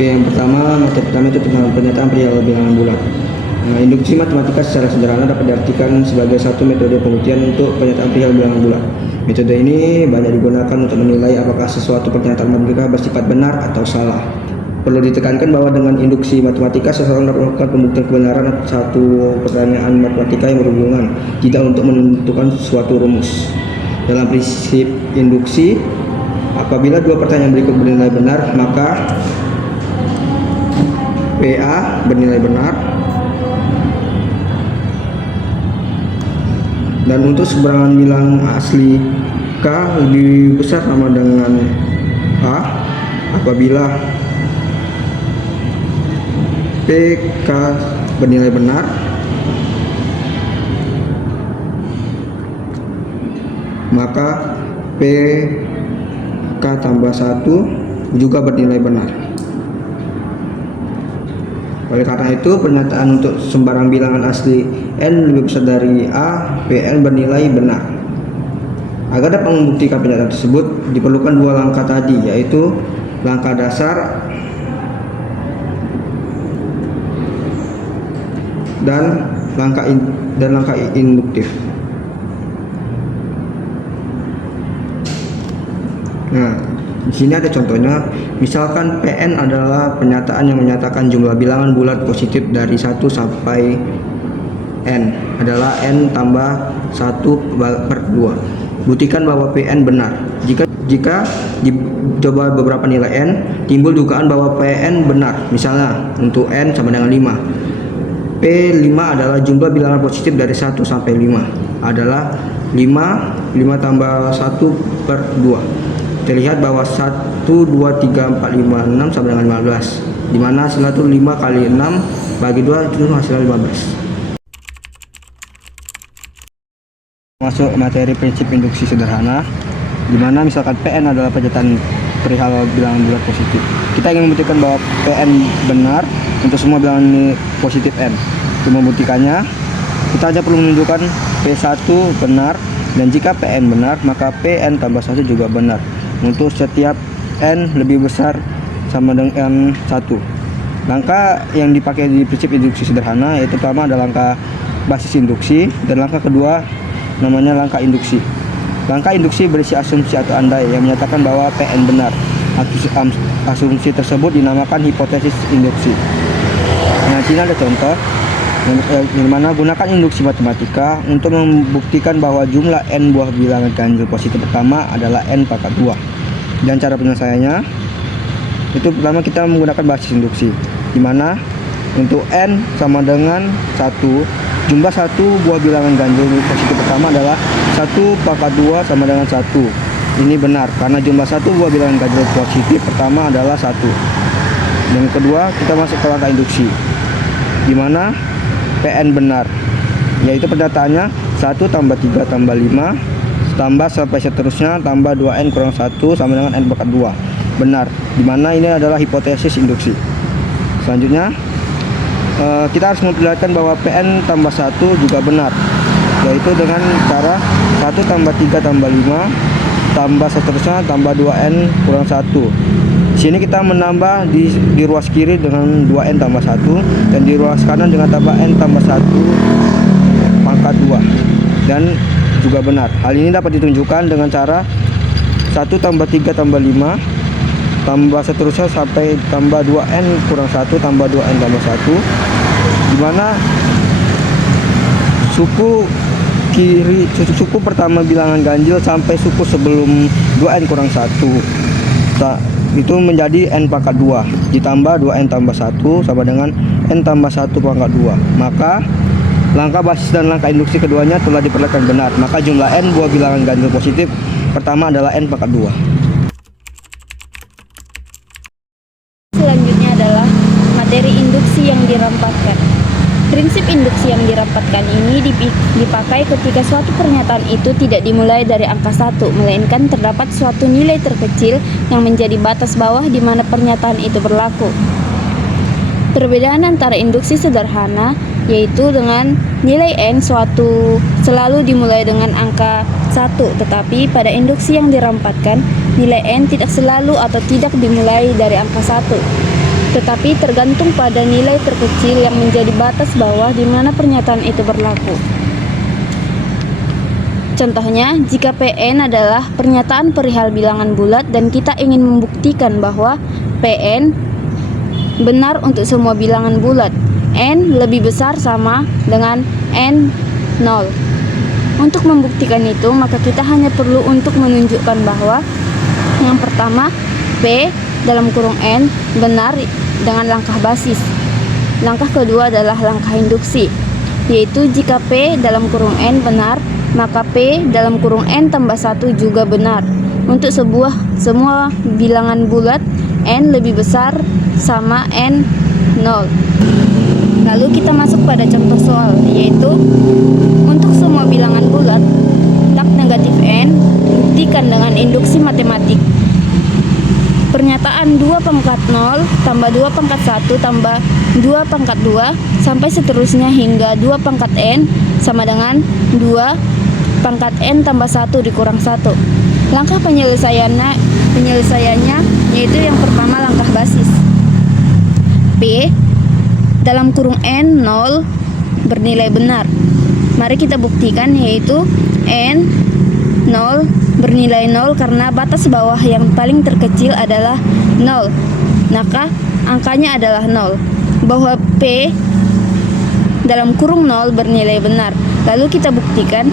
Oke, yang pertama, materi pertama itu tentang pernyataan perihal bilangan bulat. Nah, induksi matematika secara sederhana dapat diartikan sebagai satu metode pembuktian untuk pernyataan perihal bilangan bulat. Metode ini banyak digunakan untuk menilai apakah sesuatu pernyataan matematika bersifat benar atau salah. Perlu ditekankan bahwa dengan induksi matematika, seseorang dapat melakukan pembuktian kebenaran satu pertanyaan matematika yang berhubungan, tidak untuk menentukan suatu rumus. Dalam prinsip induksi, apabila dua pertanyaan berikut bernilai benar, maka PA bernilai benar, dan untuk seberangan bilang asli K lebih besar sama dengan A apabila PK bernilai benar, maka PK tambah 1 juga bernilai benar. Oleh karena itu, pernyataan untuk sembarang bilangan asli N lebih besar dari A, Pn bernilai benar. Agar dapat membuktikan pernyataan tersebut, diperlukan dua langkah tadi, yaitu langkah dasar dan langkah induktif. Nah, di sini ada contohnya. Misalkan Pn adalah pernyataan yang menyatakan jumlah bilangan bulat positif dari 1 sampai N adalah N tambah 1/2. Buktikan bahwa Pn benar. Jika dicoba beberapa nilai N, timbul dugaan bahwa Pn benar. Misalnya untuk N sama dengan 5. P5 adalah jumlah bilangan positif dari 1 sampai 5 adalah 5 tambah 1/2. Terlihat bahwa 1, 2, 3, 4, 5, 6 sama dengan 15, dimana hasilnya itu 5 kali 6 bagi 2 itu hasilnya 15. Masuk materi prinsip induksi sederhana, dimana misalkan Pn adalah pernyataan perihal bilangan bulat positif. Kita ingin membuktikan bahwa Pn benar untuk semua bilangan positif N. Untuk membuktikannya, kita hanya perlu menunjukkan P1 benar, dan jika Pn benar, maka Pn tambah 1 juga benar untuk setiap N lebih besar sama dengan 1. Langkah yang dipakai di prinsip induksi sederhana yaitu pertama ada langkah basis induksi, dan langkah kedua namanya langkah induksi. Langkah induksi berisi asumsi atau andai yang menyatakan bahwa Pn benar. Asumsi tersebut dinamakan hipotesis induksi. Nah, sini ada contoh yang mana gunakan induksi matematika untuk membuktikan bahwa jumlah N buah bilangan ganjil positif pertama adalah N pangkat 2. Dan cara penyelesaiannya itu pertama kita menggunakan basis induksi, dimana untuk N sama dengan 1, jumlah 1 buah bilangan ganjil positif pertama adalah 1 pangkat 2 sama dengan 1. Ini benar karena jumlah 1 buah bilangan ganjil positif pertama adalah 1. Dan kedua, kita masuk ke langkah induksi, dimana Pn benar, yaitu pernyataannya 1 tambah 3 tambah 5 tambah sampai seterusnya tambah 2N kurang 1 sama dengan N pangkat 2 benar, dimana ini adalah hipotesis induksi. Selanjutnya kita harus memperlihatkan bahwa Pn tambah 1 juga benar, yaitu dengan cara 1 tambah 3 tambah 5 tambah seterusnya tambah 2N kurang 1. Sini kita menambah di ruas kiri dengan 2N tambah 1, dan di ruas kanan dengan tambah N tambah 1 pangkat 2, dan juga benar. Hal ini dapat ditunjukkan dengan cara 1 tambah 3 tambah 5 tambah seterusnya sampai tambah 2N kurang 1 tambah 2N tambah 1, dimana suku kiri, suku pertama bilangan ganjil sampai suku sebelum 2N kurang 1 itu menjadi N pangkat 2 ditambah 2N tambah 1 sama dengan N tambah 1 pangkat 2. Maka langkah basis dan langkah induksi keduanya telah diperlihatkan benar. Maka jumlah N buah bilangan ganjil positif pertama adalah N pangkat 2. Selanjutnya adalah materi induksi yang dirampatkan. Prinsip induksi yang dirampatkan ini dipakai ketika suatu pernyataan itu tidak dimulai dari angka 1, melainkan terdapat suatu nilai terkecil yang menjadi batas bawah di mana pernyataan itu berlaku. Perbedaan antara induksi sederhana, yaitu dengan nilai N suatu selalu dimulai dengan angka 1, tetapi pada induksi yang dirampatkan, nilai N tidak selalu atau tidak dimulai dari angka 1. tetapi tergantung pada nilai terkecil yang menjadi batas bawah di mana pernyataan itu berlaku. Contohnya, jika Pn adalah pernyataan perihal bilangan bulat dan kita ingin membuktikan bahwa Pn benar untuk semua bilangan bulat, n lebih besar sama dengan n 0. Untuk membuktikan itu, maka kita hanya perlu untuk menunjukkan bahwa yang pertama, P dalam kurung n benar dengan langkah basis. Langkah kedua adalah langkah induksi, yaitu jika P dalam kurung n benar, maka P dalam kurung n tambah 1 juga benar untuk semua bilangan bulat n lebih besar sama n 0. Lalu kita masuk pada contoh soal, yaitu untuk semua bilangan bulat tak negatif n, buktikan dengan induksi matematik. Pernyataan 2 pangkat 0 tambah 2 pangkat 1 tambah 2 pangkat 2 sampai seterusnya hingga 2 pangkat n sama dengan 2 pangkat n tambah 1 dikurang 1. Langkah penyelesaiannya yaitu yang pertama langkah basis. P dalam kurung n 0 bernilai benar. Mari kita buktikan, yaitu n 0 bernilai 0 karena batas bawah yang paling terkecil adalah 0. Maka angkanya adalah 0. Bahwa P dalam kurung 0 bernilai benar. Lalu kita buktikan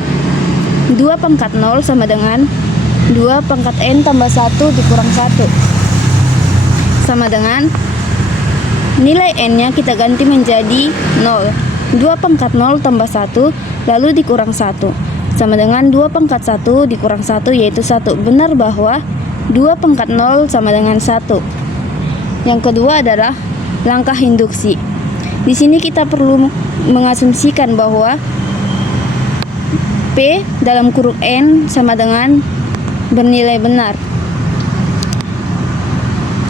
2 pangkat 0 sama dengan 2 pangkat n tambah 1 dikurang 1 sama dengan nilai n-nya kita ganti menjadi 0. 2 pangkat 0 tambah 1 lalu dikurang 1 sama dengan 2 pangkat 1 dikurang 1 yaitu 1. Benar bahwa 2 pangkat 0 sama dengan 1. Yang kedua adalah langkah induksi. Di sini kita perlu mengasumsikan bahwa P dalam kurung n sama dengan bernilai benar.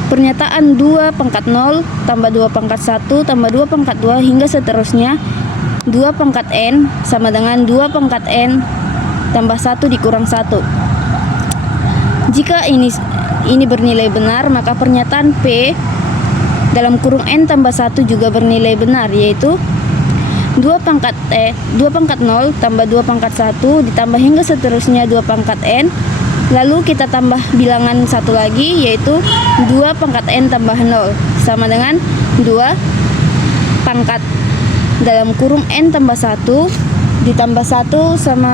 Pernyataan 2 pangkat 0 tambah 2 pangkat 1 tambah 2 pangkat 2 hingga seterusnya 2 pangkat n sama dengan 2 pangkat n tambah 1 dikurang 1. Jika ini bernilai benar, maka pernyataan P dalam kurung n tambah 1 juga bernilai benar, yaitu 2 pangkat 0 tambah 2 pangkat 1 ditambah hingga seterusnya 2 pangkat n. Lalu kita tambah bilangan satu lagi, yaitu 2 pangkat n tambah 0 sama dengan 2 pangkat dalam kurung n tambah 1 ditambah 1 sama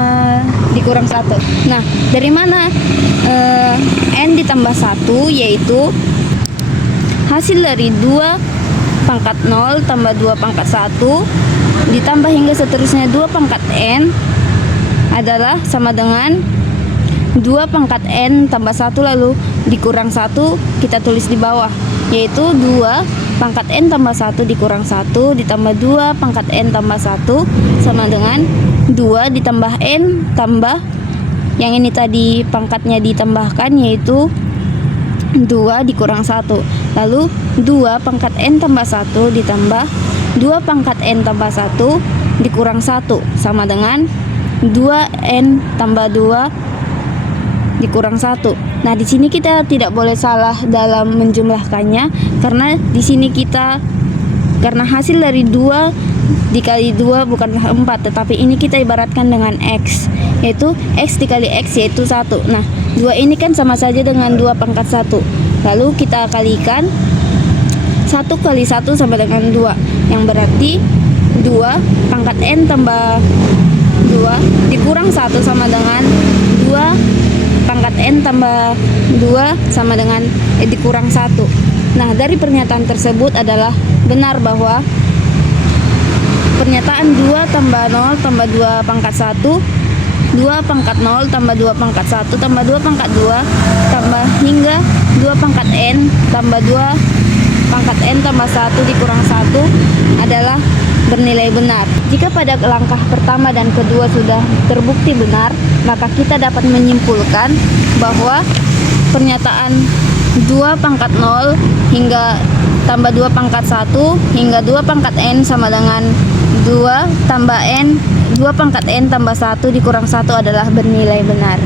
dikurang 1. Nah, dari mana n ditambah 1, yaitu hasil dari 2 pangkat 0 tambah 2 pangkat 1 ditambah hingga seterusnya 2 pangkat n adalah sama dengan 2 pangkat n tambah 1 lalu dikurang 1 kita tulis di bawah, yaitu 2 pangkat n tambah 1 dikurang 1 ditambah 2 pangkat n tambah 1 sama dengan 2 ditambah n tambah yang ini tadi pangkatnya ditambahkan, yaitu 2 dikurang 1. Lalu 2 pangkat n tambah 1 ditambah 2 pangkat n tambah 1 dikurang 1 sama dengan 2n tambah 2 dikurang 1. Nah, di sini kita tidak boleh salah dalam menjumlahkannya, karena di sini karena hasil dari 2 dikali 2 bukanlah 4, tetapi ini kita ibaratkan dengan x, yaitu x dikali x yaitu 1. Nah, 2 ini kan sama saja dengan 2 pangkat 1. Lalu kita kalikan 1 kali 1 sama dengan 2, yang berarti 2 pangkat n tambah 2 dikurang 1 sama dengan 2 pangkat n tambah 2 sama dengan dikurang 1. Nah, dari pernyataan tersebut adalah benar bahwa pernyataan 2 tambah 0 tambah 2 pangkat 1, 2 pangkat 0 tambah 2 pangkat 1 tambah 2 pangkat 2 tambah hingga 2 pangkat n tambah 2 pangkat n tambah 1 dikurang 1 adalah bernilai benar. Jika pada langkah pertama dan kedua sudah terbukti benar, maka kita dapat menyimpulkan bahwa pernyataan 2 pangkat 0 hingga tambah 2 pangkat 1 hingga 2 pangkat n sama dengan 2 tambah n 2 pangkat n tambah 1 dikurang 1 adalah bernilai benar.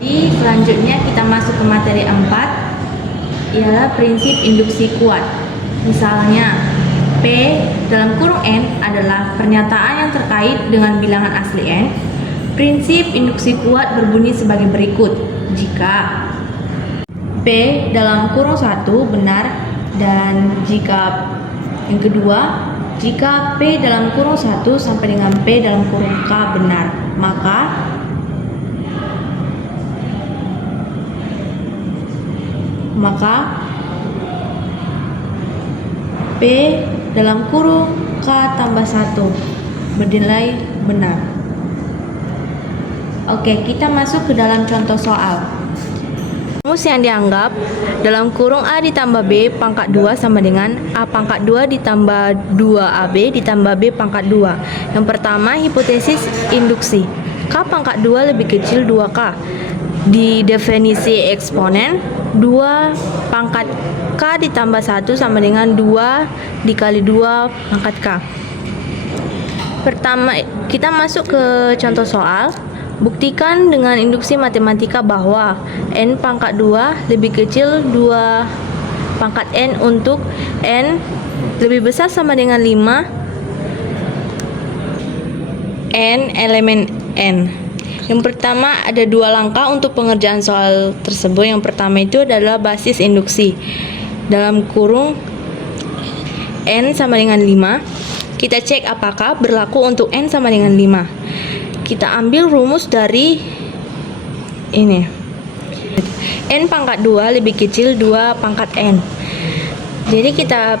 Jadi selanjutnya kita masuk ke materi 4, ialah prinsip induksi kuat. Misalnya, P dalam kurung N adalah pernyataan yang terkait dengan bilangan asli N. Prinsip induksi kuat berbunyi sebagai berikut. Jika P dalam kurung 1 benar dan jika yang kedua, jika P dalam kurung 1 sampai dengan P dalam kurung K benar, maka P dalam kurung K tambah 1 bernilai benar. Oke, kita masuk ke dalam contoh soal. Rumus yang dianggap dalam kurung A ditambah B pangkat 2 sama dengan A pangkat 2 ditambah 2AB ditambah B pangkat 2. Yang pertama, hipotesis induksi. K pangkat 2 lebih kecil 2K. Di definisi eksponen, 2 pangkat K ditambah 1 sama dengan 2 dikali 2 pangkat K. Pertama, kita masuk ke contoh soal. Buktikan dengan induksi matematika bahwa N pangkat 2 lebih kecil 2 pangkat N untuk N lebih besar sama dengan 5 N elemen N. Yang pertama, ada dua langkah untuk pengerjaan soal tersebut. Yang pertama itu adalah basis induksi. Dalam kurung N sama dengan 5, kita cek apakah berlaku untuk N sama dengan 5. Kita ambil rumus dari ini. N pangkat 2 lebih kecil 2 pangkat N. Jadi kita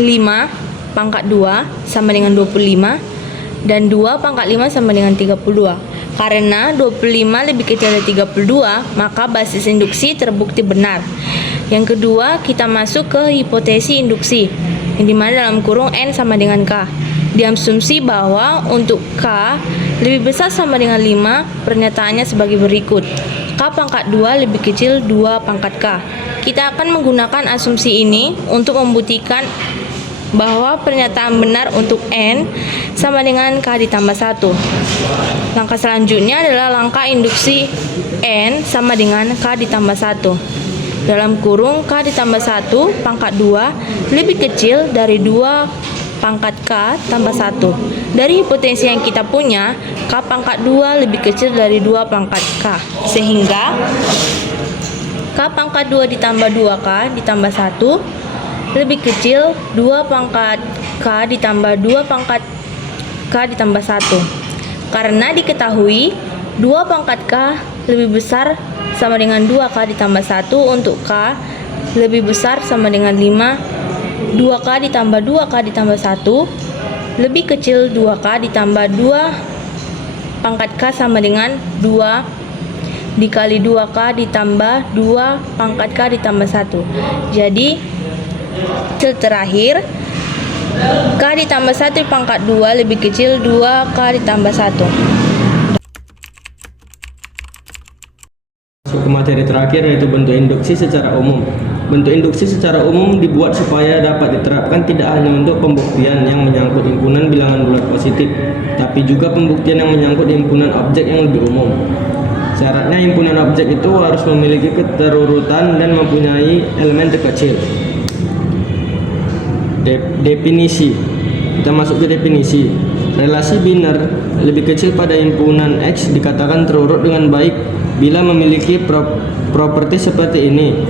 5 pangkat 2 sama dengan 25 dan 2 pangkat 5 sama dengan 32. Karena 25 lebih kecil dari 32, maka basis induksi terbukti benar. Yang kedua, kita masuk ke hipotesi induksi, yang dimana dalam kurung N sama dengan K. Diasumsi bahwa untuk K lebih besar sama dengan 5, pernyataannya sebagai berikut. K pangkat 2 lebih kecil 2 pangkat K. Kita akan menggunakan asumsi ini untuk membuktikan bahwa pernyataan benar untuk N sama dengan K ditambah 1. Langkah selanjutnya adalah langkah induksi N sama dengan K ditambah 1. Dalam kurung K ditambah 1 pangkat 2 lebih kecil dari 2 pangkat K tambah 1. Dari hipotesis yang kita punya, K pangkat 2 lebih kecil dari 2 pangkat K. Sehingga K pangkat 2 ditambah 2K ditambah 1 lebih kecil 2 pangkat K ditambah 2 pangkat K ditambah 1. Karena diketahui 2 pangkat K lebih besar sama dengan 2K ditambah 1 untuk K lebih besar sama dengan 5. 2K ditambah 2K ditambah 1 lebih kecil 2K ditambah 2 pangkat K sama dengan 2 dikali 2K ditambah 2 pangkat K ditambah 1. Jadi hasil terakhir K ditambah 1 pangkat 2 lebih kecil 2K ditambah 1. Masuk ke materi terakhir, yaitu bentuk induksi secara umum. Bentuk induksi secara umum dibuat supaya dapat diterapkan tidak hanya untuk pembuktian yang menyangkut himpunan bilangan bulat positif, tapi juga pembuktian yang menyangkut himpunan objek yang lebih umum. Syaratnya himpunan objek itu harus memiliki keterurutan dan mempunyai elemen terkecil. Definisi. Kita masuk ke definisi. Relasi biner lebih kecil pada himpunan X dikatakan terurut dengan baik bila memiliki properti seperti ini.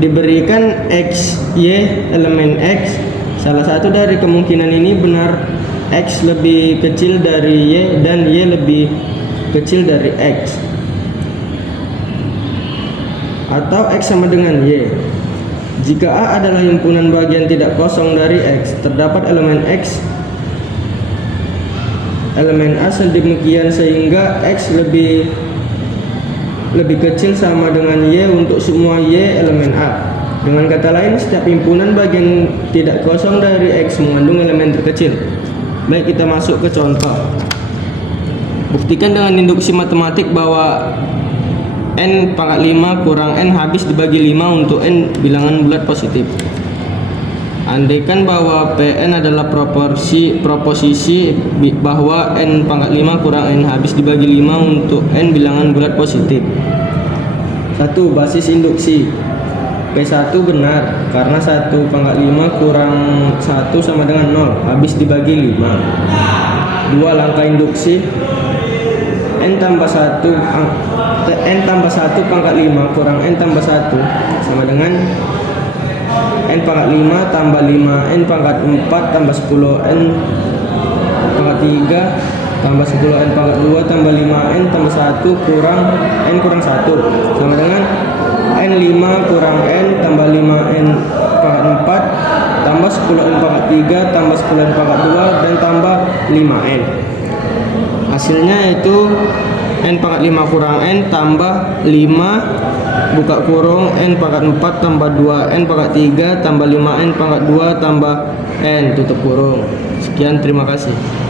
Diberikan X, Y, elemen X, salah satu dari kemungkinan ini benar. X lebih kecil dari Y dan Y lebih kecil dari X, atau X sama dengan Y. Jika A adalah himpunan bagian tidak kosong dari X, terdapat elemen X, elemen A sedemikian sehingga X lebih kecil sama dengan Y untuk semua Y elemen A. Dengan kata lain, setiap himpunan bagian tidak kosong dari X mengandung elemen terkecil. Baik, kita masuk ke contoh. Buktikan dengan induksi matematik bahwa N pangkat 5 kurang N habis dibagi 5 untuk N bilangan bulat positif. Andaikan bahwa Pn adalah proposisi bahwa N pangkat 5 kurang N habis dibagi 5 untuk N bilangan bulat positif. 1. Basis induksi. P1 benar karena 1 pangkat 5 kurang 1 sama dengan 0, habis dibagi 5. 2. Langkah induksi. N tambah 1 pangkat 5 kurang N tambah 1 sama dengan N pangkat 5 tambah 5 N pangkat 4 tambah 10 N pangkat 3 tambah 10 N pangkat 2 tambah 5 N tambah 1 kurang N kurang 1 sama dengan N 5 kurang N tambah 5 N pangkat 4 tambah 10 N pangkat 3 tambah 10 N pangkat 2 dan tambah 5 N. Hasilnya yaitu N pangkat 5 kurang N tambah 5 buka kurung N pangkat 4 tambah 2 N pangkat 3 tambah 5 N pangkat 2 tambah N tutup kurung. Sekian, terima kasih.